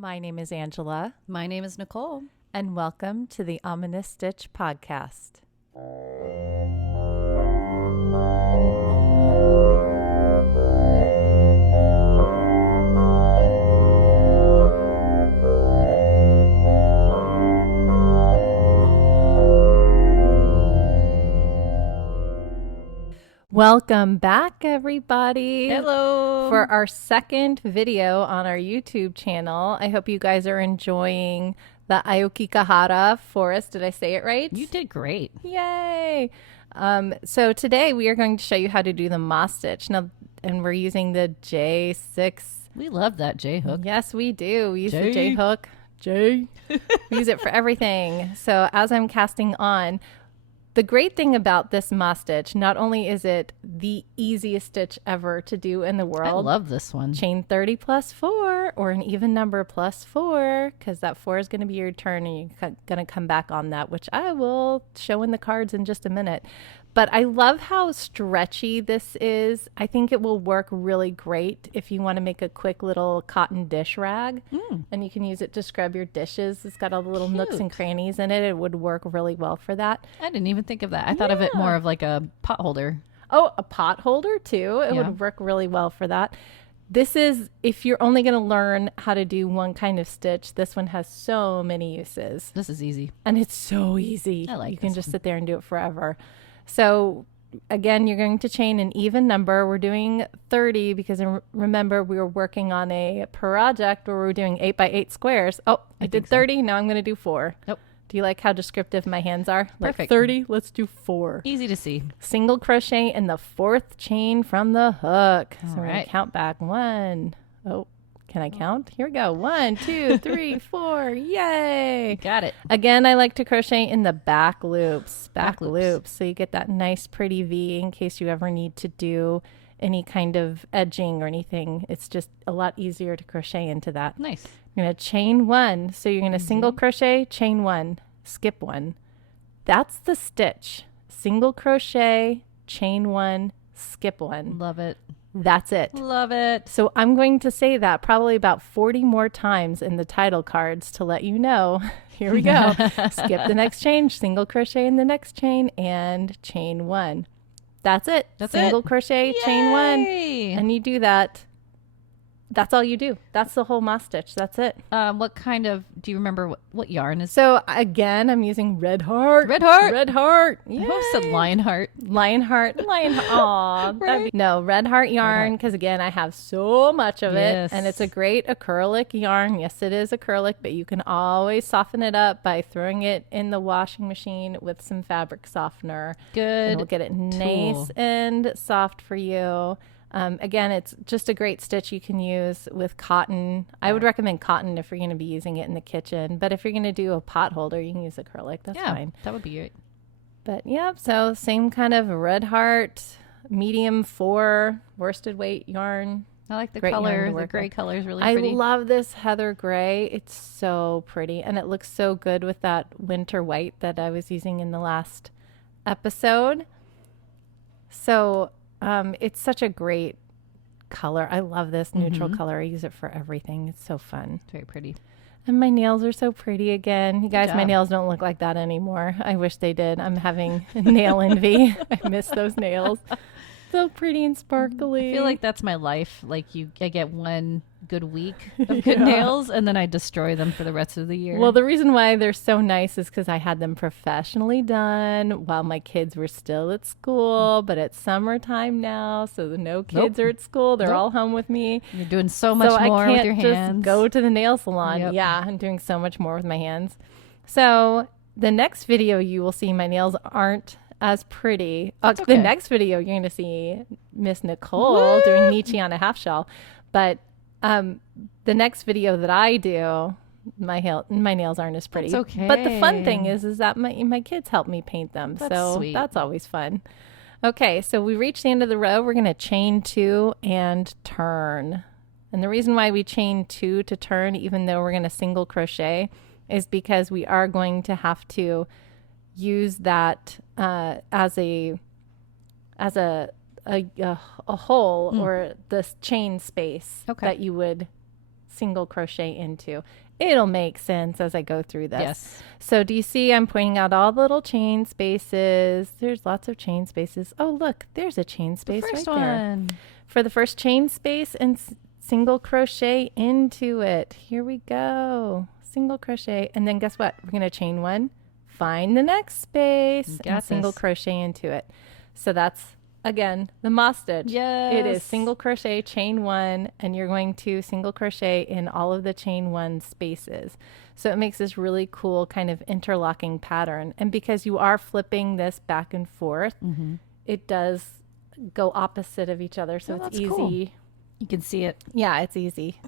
My name is Angela, My name is Nicole. and welcome to the Ominous Stitch podcast. Welcome back, everybody. Hello. For our second video on our YouTube channel. I hope you guys are enjoying the Aokigahara forest. Did I say it right? You did great. Yay! So today we are going to show you how to do the moss stitch. Now, and we're using the J6. We love that J hook. Yes, we do. We use the J. J hook. J. We use it for everything. So as I'm casting on, the great thing about this moss stitch, not only is it the easiest stitch ever to do in the world. I love this one. Chain 30 plus 4 or an even number plus 4, because that 4 is going to be your turn and you're going to come back on that, which I will show in the cards in just a minute. But I love how stretchy this is. I think it will work really great if you want to make a quick little cotton dish rag, and you can use it to scrub your dishes. It's got all the little nooks and crannies in it. It would work really well for that. I didn't even think of that. I thought of it more of like a pot holder. Oh, a pot holder too. It would work really well for that. This is, if you're only going to learn how to do one kind of stitch, this one has so many uses. This is easy. And it's so easy. I like You can this just one. sit there and do it forever. So again, you're going to chain an even number. We're doing 30 because remember we were working on a project where we're doing 8 by 8 squares. Oh, I did 30. Now I'm going to do 4. Nope. Do you like how descriptive my hands are? Like Perfect. 30, let's do 4. Easy to see. Single crochet in the 4th chain from the hook. So All we're going right. to count back 1. Oh, can I count? Here we go. 1, 2, 3, 4. Yay. Got it. Again, I like to crochet in the back loops. Back loops. loops. So you get that nice pretty V in case you ever need to do any kind of edging or anything. It's just a lot easier to crochet into that. Nice. You're going to chain 1. So you're going to single crochet, chain 1, skip 1. That's the stitch. Single crochet, chain 1, skip 1. Love it. That's it. Love it. So I'm going to say that probably about 40 more times in the title cards to let you know. Here we go. Skip the next chain, single crochet in the next chain, and chain 1. That's it. That's single it. crochet, chain 1. Yay. And you do that. That's all you do. That's the whole moss stitch. That's it. What kind of, do you remember what yarn is? So again, I'm using Red Heart. Red Heart. Red Heart. I hope said Lionheart. Lionheart. Aw. Right. No, Red Heart yarn, because again, I have so much of Yes. it. And it's a great acrylic yarn. Yes, it is acrylic, but you can always soften it up by throwing it in the washing machine with some fabric softener. Good. And it'll get it nice and soft for you. Again, it's just a great stitch you can use with cotton. I would recommend cotton if you're going to be using it in the kitchen. But if you're going to do a pot holder, you can use acrylic. That's fine. That would be great. But yeah, so same kind of Red Heart, medium 4 worsted weight yarn. I like the Great yarn to color. The work gray with. color is really I pretty. love this heather gray. It's so pretty. And it looks so good with that winter white that I was using in the last episode. So it's such a great color. I love this neutral color. I use it for everything. It's so fun. Very pretty. And my nails are so pretty again. You guys, my job. nails don't look like that anymore. I wish they did. I'm having nail envy. I miss those nails. So pretty and sparkly. I feel like that's my life. Like I get one good week of good nails and then I destroy them for the rest of the year. Well, the reason why they're so nice is because I had them professionally done while my kids were still at school, but it's summertime now, so no kids are at school. They're all home with me. You're doing so much more I with your can't just hands. go to the nail salon. Yep. Yeah, I'm doing so much more with my hands. So the next video you will see my nails aren't as pretty. okay. The next video you're going to see Miss Nicole doing Nietzsche on a half shell. But the next video that I do, my nails aren't as pretty. That's okay. But the fun thing is that my kids help me paint them. That's so sweet. that's always fun. Okay, so we reached the end of the row. We're going to chain 2 and turn. And the reason why we chain 2 to turn, even though we're going to single crochet, is because we are going to have to use that as a hole or the chain space that you would single crochet into. It'll make sense as I go through this. Yes. So do you see I'm pointing out all the little chain spaces? There's lots of chain spaces. Oh, look, there's a chain space First right there. one. For the first chain space and single crochet into it. Here we go. Single crochet. And then guess what? We're going to chain one, find the next space, and single crochet into it. So that's, again, the moss stitch. Yes. It is single crochet, chain one, and you're going to single crochet in all of the chain one spaces. So it makes this really cool kind of interlocking pattern. And because you are flipping this back and forth, it does go opposite of each other. So it's easy. Cool. You can see it. Yeah, it's easy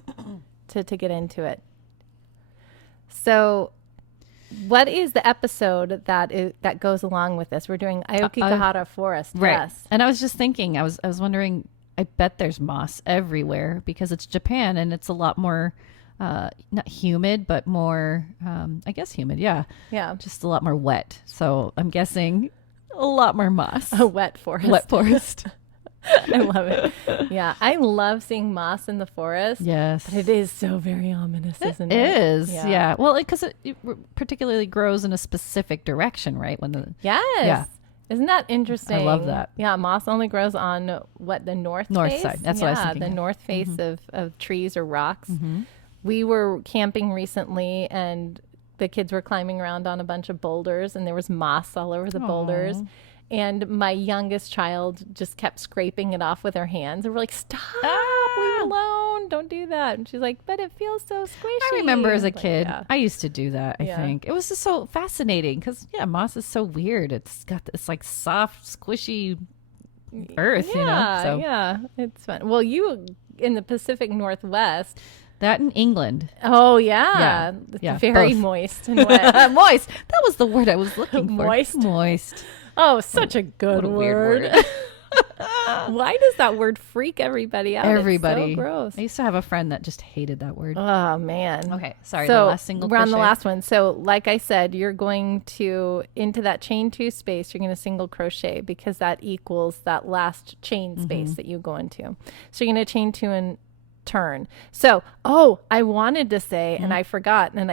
to get into it. So what is the episode that goes along with this? We're doing Aokigahara Forest. Right. Yes. And I was just thinking, I was wondering, I bet there's moss everywhere because it's Japan and it's a lot more, not humid, but more, I guess humid. Yeah. Yeah. Just a lot more wet. So I'm guessing a lot more moss. A wet forest. Wet forest. I love it. Yeah. I love seeing moss in the forest. Yes. But it is so very ominous, isn't it? It is. Yeah. Well, because it particularly grows in a specific direction, right? Yes. Yeah. Isn't that interesting? I love that. Yeah, moss only grows on the north face? Side. That's what I was thinking. The north face of trees or rocks. We were camping recently and the kids were climbing around on a bunch of boulders and there was moss all over the boulders. And my youngest child just kept scraping it off with her hands. And we're like, stop, leave it alone. Don't do that. And she's like, but it feels so squishy. I remember as a kid, I used to do that, I think. It was just so fascinating because, moss is so weird. It's got this like soft, squishy earth, you know? So. Yeah, it's fun. Well, you in the Pacific Northwest. That in England. Oh, yeah. Yeah, very both. Moist and wet. Moist. That was the word I was looking for. Moist. Oh, such a good word. Weird word. Why does that word freak everybody out? Everybody. It's so gross. I used to have a friend that just hated that word. Oh, man. Okay, sorry. So the last single crochet. We're on the last one. So like I said, you're going to, into that chain two space, you're going to single crochet because that equals that last chain space that you go into. So you're going to chain two and turn. So, I wanted to say, and I forgot, and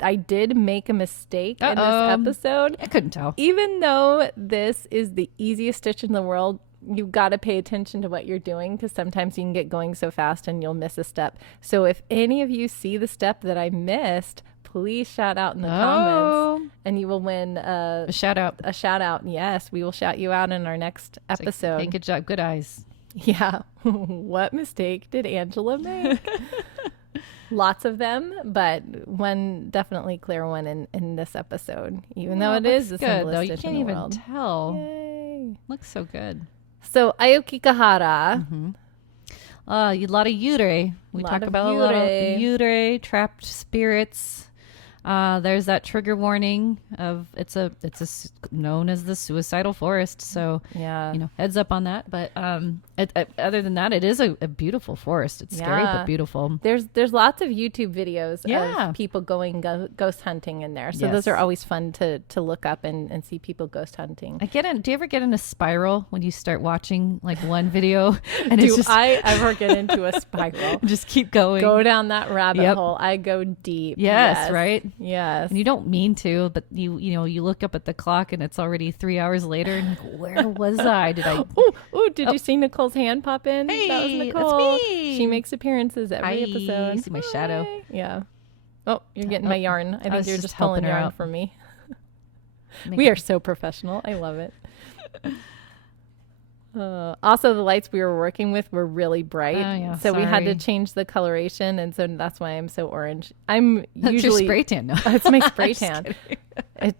I did make a mistake in this episode. I couldn't tell. Even though this is the easiest stitch in the world, you've got to pay attention to what you're doing because sometimes you can get going so fast and you'll miss a step. So if any of you see the step that I missed, please shout out in the comments and you will win a shout out. A shout out. Yes, we will shout you out in our next episode. Hey, good job. Good eyes. Yeah. What mistake did Angela make? Lots of them, but one definitely clear one in this episode, even though it is the simplest though. You stitch can't in the even world. tell. Yay. Looks so good. So Aokigahara. A lot of yuurei. We talk about a lot of yuurei, trapped spirits. There's that trigger warning of it's known as the suicidal forest. So heads up on that. But other than that, it is a beautiful forest. It's scary but beautiful. There's lots of YouTube videos of people going ghost hunting in there. So those are always fun to look up and see people ghost hunting. Do you ever get in a spiral when you start watching like one video? And I ever get into a spiral? Just keep going. Go down that rabbit hole. I go deep. Yes, right. Yes. And you don't mean to, but you look up at the clock and it's already 3 hours later and you're like, where was I? Did I? Did you see Nicole's hand pop in? Hey, that was Nicole. That's me. She makes appearances every episode. You see my shadow. Yeah. Oh, you're getting my yarn. I think you're just pulling yarn for me. We are so professional. I love it. Also, the lights we were working with were really bright, so we had to change the coloration, and so that's why I'm so orange. That's usually your spray tan. No. It's my spray tan. I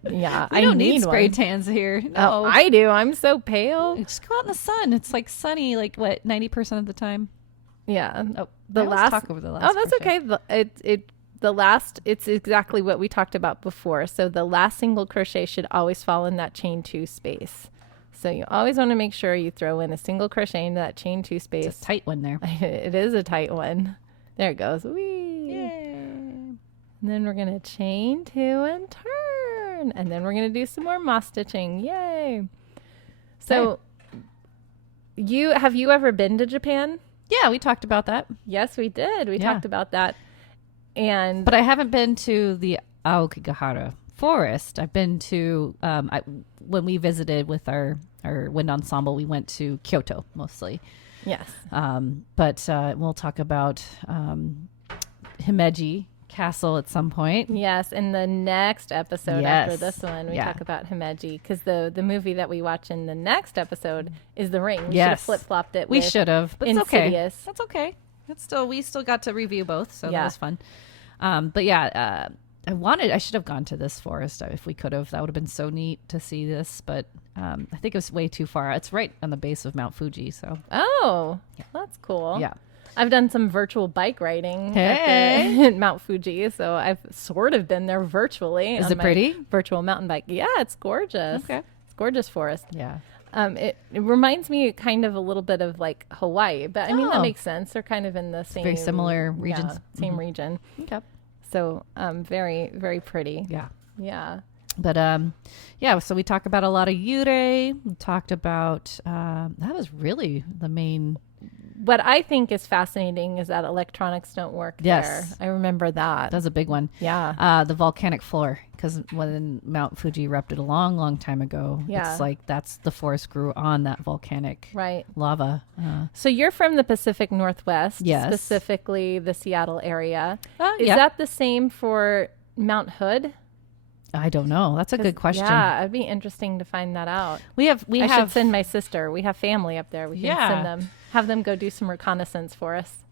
don't need spray tans here. No, I do. I'm so pale. Just go out in the sun. It's like sunny, like what 90% of the time. Yeah. Talk over the last. Oh, that's okay. It's exactly what we talked about before. So the last single crochet should always fall in that chain two space. So you always want to make sure you throw in a single crochet into that chain two space. It's a tight one there. It is a tight one. There it goes. Whee! Yay! And then we're going to chain two and turn. And then we're going to do some more moss stitching. Yay! So have you ever been to Japan? Yeah, we talked about that. Yes, we did. We talked about that. But I haven't been to the Aokigahara forest. I've been to when we visited with our wind ensemble, we went to Kyoto mostly. Yes. But we'll talk about Himeji Castle at some point. Yes, in the next episode after this one, we talk about Himeji, because the movie that we watch in the next episode is The Ring. We should have flip-flopped it. We should have, but Insidious. That's okay. We still got to review both, so that was fun. But yeah, I should have gone to this forest if we could have. That would have been so neat to see this, but I think it was way too far. It's right on the base of Mount Fuji, so. Oh, that's cool. Yeah. I've done some virtual bike riding at Mount Fuji, so I've sort of been there virtually. Is it pretty? Virtual mountain bike. Yeah, it's gorgeous. Okay. It's gorgeous forest. Yeah. It reminds me kind of a little bit of like Hawaii, but I mean, that makes sense. They're kind of in the same. Very similar regions. Yeah, same region. Okay. So very, very pretty. Yeah. Yeah. But so we talked about a lot of yuurei. We talked about that was really the main. What I think is fascinating is that electronics don't work there. I remember that. That's a big one. Yeah. The volcanic floor, because when Mount Fuji erupted a long, long time ago, it's like the forest grew on that volcanic lava. So you're from the Pacific Northwest, yes, specifically the Seattle area. Is yeah. that the same for Mount Hood? I don't know. That's a good question. Yeah, it'd be interesting to find that out. I should send my sister. We have family up there. We can send them. Have them go do some reconnaissance for us.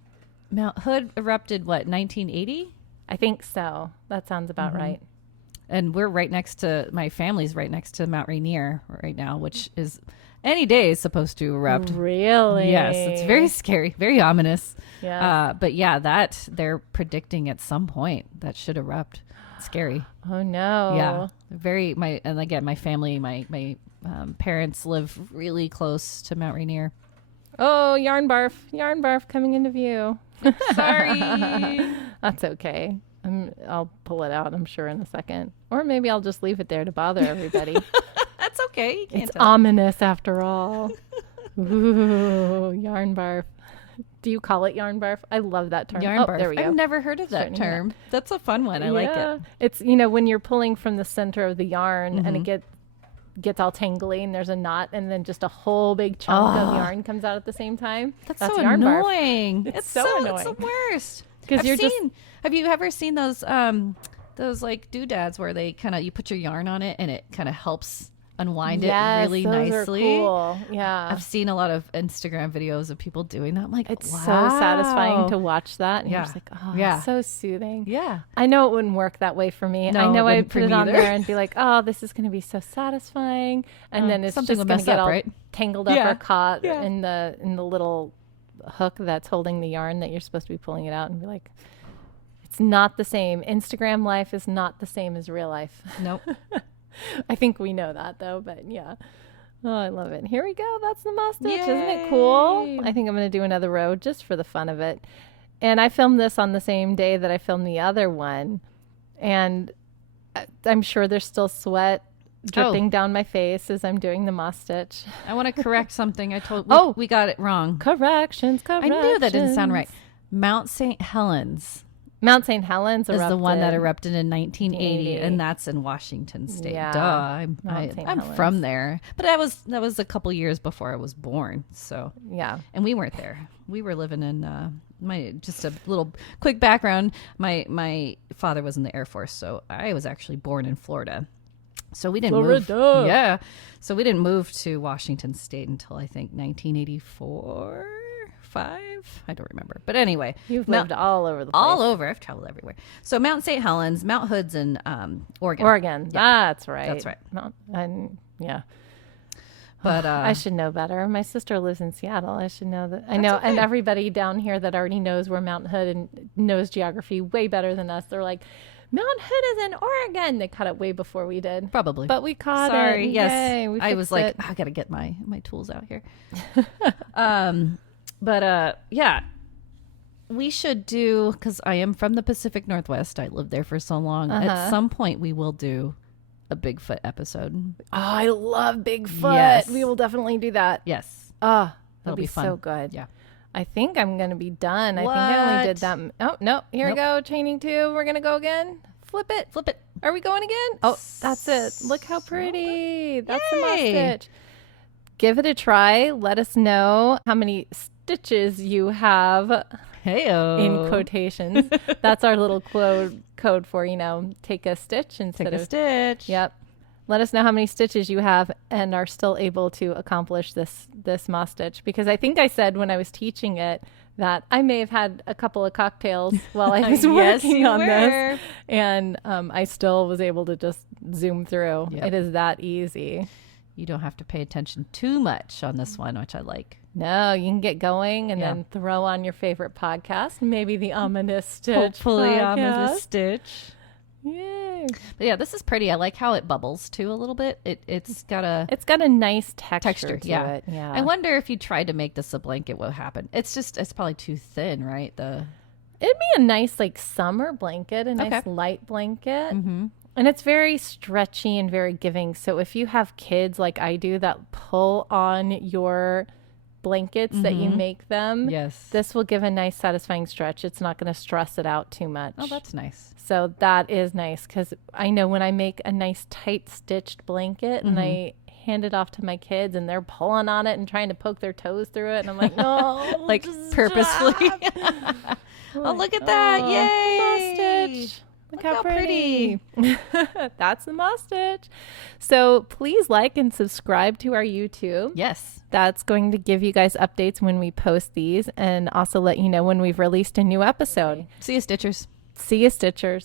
Mount Hood erupted, 1980? I think so. That sounds about right. And we're my family's right next to Mount Rainier right now, which is any day is supposed to erupt. Really? Yes. It's very scary, very ominous. Yeah. But yeah, that they're predicting at some point that should erupt. Scary. Oh no. Yeah. My family, my parents live really close to Mount Rainier. Oh, yarn barf coming into view. Sorry. That's okay. I'll pull it out, I'm sure, in a second. Or maybe I'll just leave it there to bother everybody. That's okay. You can't it's ominous after all. Ooh, yarn barf. Do you call it yarn barf? I love that term. Yarn barf. There we go. I've never heard of that term. That's a fun one. I like it. It's, when you're pulling from the center of the yarn and it gets all tangly and there's a knot and then just a whole big chunk of yarn comes out at the same time. That's so yarn annoying. It's so annoying. It's the worst. Because have you ever seen those like doodads where they you put your yarn on it and it kind of helps unwind it really nicely? Are cool. Yeah. I've seen a lot of Instagram videos of people doing that. I'm like, it's wow. so satisfying to watch that. And you're just like, it's so soothing. Yeah. I know it wouldn't work that way for me. No, I know I'd put for it me on either. there and be like, oh, this is going to be so satisfying. And then it's something just will going to mess get up, all right? tangled up or caught in the little hook that's holding the yarn that you're supposed to be pulling it out, and be like, it's not the same. Instagram life is not the same as real life. Nope. I think we know that though, but yeah. Oh, I love it. Here we go. That's the moss stitch. Yay. Isn't it cool? I think I'm going to do another row just for the fun of it. And I filmed this on the same day that I filmed the other one. And I'm sure there's still sweat dripping down my face as I'm doing the moss stitch. I want to correct something. We got it wrong. Corrections. I knew that didn't sound right. Mount St. Helens. Mount St. Helens is the one that erupted in 1980, and that's in Washington State. Yeah. Duh, I'm from there, but that was a couple years before I was born. So yeah, and we weren't there. We were living in just a little quick background. My father was in the Air Force, so I was actually born in Florida. So we didn't move. Yeah, so we didn't move to Washington State until I think 1984. 5, I don't remember, but anyway, you've lived all over the place. All over. I've traveled everywhere. So Mount St. Helens, Mount Hood's in Oregon. Yeah. That's right. But I should know better. My sister lives in Seattle. I should know that. I know, and everybody down here that already knows where Mount Hood and knows geography way better than us, they're like, Mount Hood is in Oregon. They caught it way before we did. Probably. But we caught it. Sorry. Yes. Yay, I was like, I got to get my tools out here. But we should do, because I am from the Pacific Northwest. I lived there for so long. At some point, we will do a Bigfoot episode. Oh, I love Bigfoot. Yes. We will definitely do that. Yes. Oh, that'll be fun. so good. Yeah. I think I'm going to be done. I think I only did that. Oh, no. Here we go. Chaining 2. We're going to go again. Flip it. Flip it. Are we going again? Oh, that's it. Look how pretty. That's the moss stitch. Give it a try. Let us know how many stitches you have. Heyo. In quotations. That's our little code for, take a stitch instead of... Take a stitch. Yep. Let us know how many stitches you have and are still able to accomplish this moss stitch. Because I think I said when I was teaching it that I may have had a couple of cocktails while I was working on this. And I still was able to just zoom through. Yep. It is that easy. You don't have to pay attention too much on this one, which I like. No, you can get going and then throw on your favorite podcast. Maybe the Ominous Stitch. Hopefully Ominous Stitch. Yay. But yeah, this is pretty. I like how it bubbles too a little bit. It's got a nice texture to it. Yeah. I wonder if you tried to make this a blanket, what would happen? It's probably too thin, right? It'd be a nice summer blanket, a nice light blanket. Mm-hmm. And it's very stretchy and very giving. So if you have kids like I do that pull on your blankets that you make them, this will give a nice satisfying stretch. It's not going to stress it out too much. Oh, that's nice. So that is nice because I know when I make a nice tight stitched blanket and I hand it off to my kids and they're pulling on it and trying to poke their toes through it. And I'm like, no. Like purposefully. Oh, look at that. Yay. Stitch. Look how pretty. That's the moss stitch. So please like and subscribe to our YouTube. Yes. That's going to give you guys updates when we post these and also let you know when we've released a new episode. See you, Stitchers. See you, Stitchers.